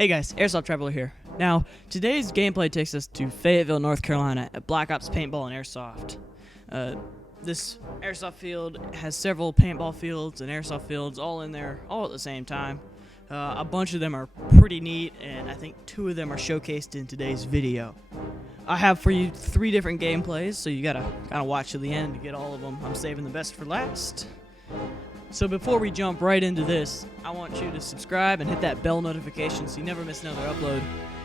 Hey guys, Airsoft Traveler here. Now, today's gameplay takes us to Fayetteville, North Carolina at Black Ops Paintball and Airsoft. This Airsoft field has several paintball fields and Airsoft fields all in there, all at the same time. A bunch of them are pretty neat, and I think 2 of them are showcased in today's video. I have for you 3 different gameplays, so you gotta kind of watch to the end to get all of them. I'm saving the best for last. So before we jump right into this, I want you to subscribe and hit that bell notification so you never miss another upload.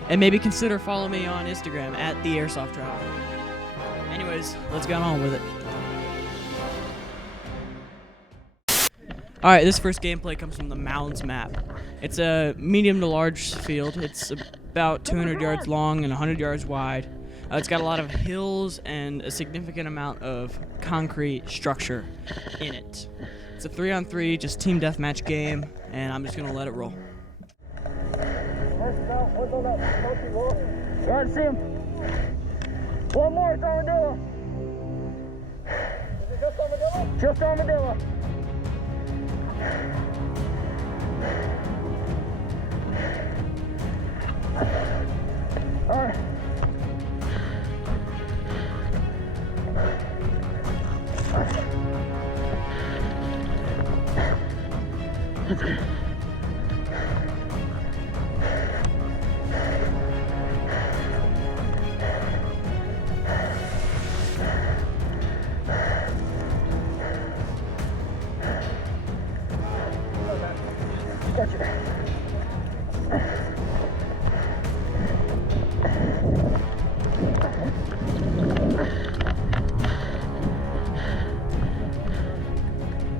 And maybe consider following me on Instagram at the Airsoft Traveler. Anyways, let's get on with it. Alright, this first gameplay comes from the Mounds map. It's a medium to large field. It's about 200 yards long and 100 yards wide. It's got a lot of hills and a significant amount of concrete structure in it. It's a 3-on-3, just team deathmatch game, and I'm just gonna let it roll. Guard, see him. One more, it's armadillo. Is it just armadillo? Just armadillo. All right. Let's go. Gotcha.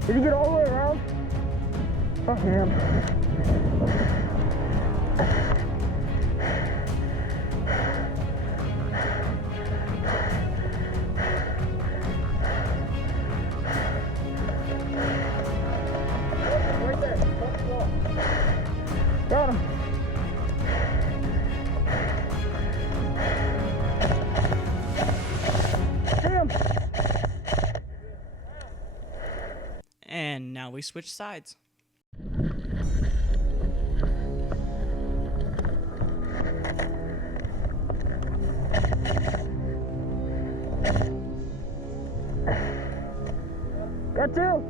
Did he get all the way around? Fuck him. Right there. Got him. See him. And now we switch sides. Got 2.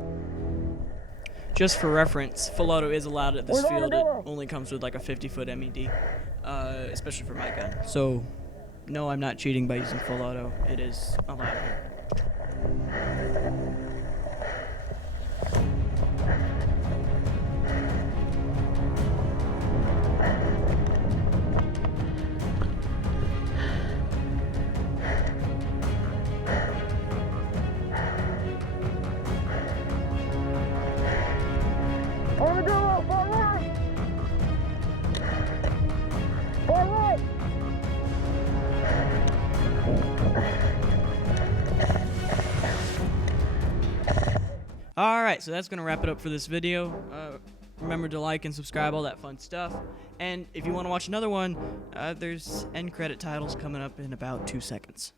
Just for reference, full auto is allowed at this Where's field. It armadillo? only comes with like a 50-foot MED, especially for my gun. So, no, I'm not cheating by using full auto. It is allowed here. Armadillo, far right! Far right! Alright, so that's going to wrap it up for this video. Remember to like and subscribe, all that fun stuff. And if you want to watch another one, there's end credit titles coming up in about 2 seconds.